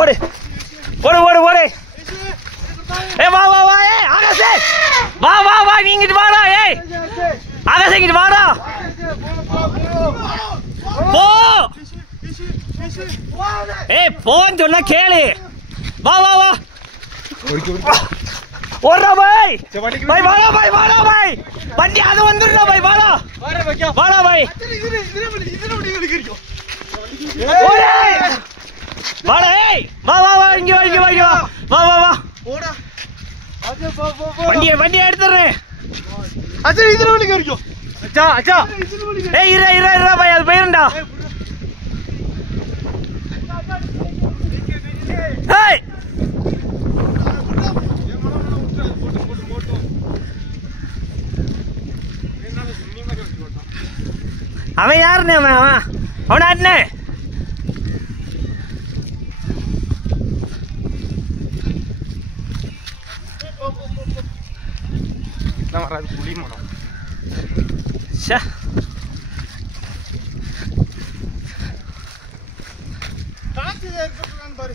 ஓடு ஓடு ஓடு ஓடு. ஏ வா வா வா. ஏ ஆகாஷ் வா வா வா. நீ இங்கிட்டு வாடா. ஏய் ஆகாஷ் இங்கிட்டு வாடா. போ. ஏய் போன்னு சொன்னா கேளு. வா வா வா. ஓடுறா பாய். பாய் வாடா பாய் வாடா பாய். வண்டி அது வந்துடுறா பாய் வாடா. வாடா பாய். வாடா. ஏய் வா வா வா. இங்க வா இங்க வா இங்க வா. வா வா வா. வண்டியை எடுத்துறேன். அச்சா இதுல வலிக்கு வரைக்கும். அச்சா அச்சா. ஏய் இரு இரு இரு பாய் அது போயிருண்டா. ஏய் அவன் யாருண்ணே? அவன் ஆட்டுனே. புளி மனம் பாரு.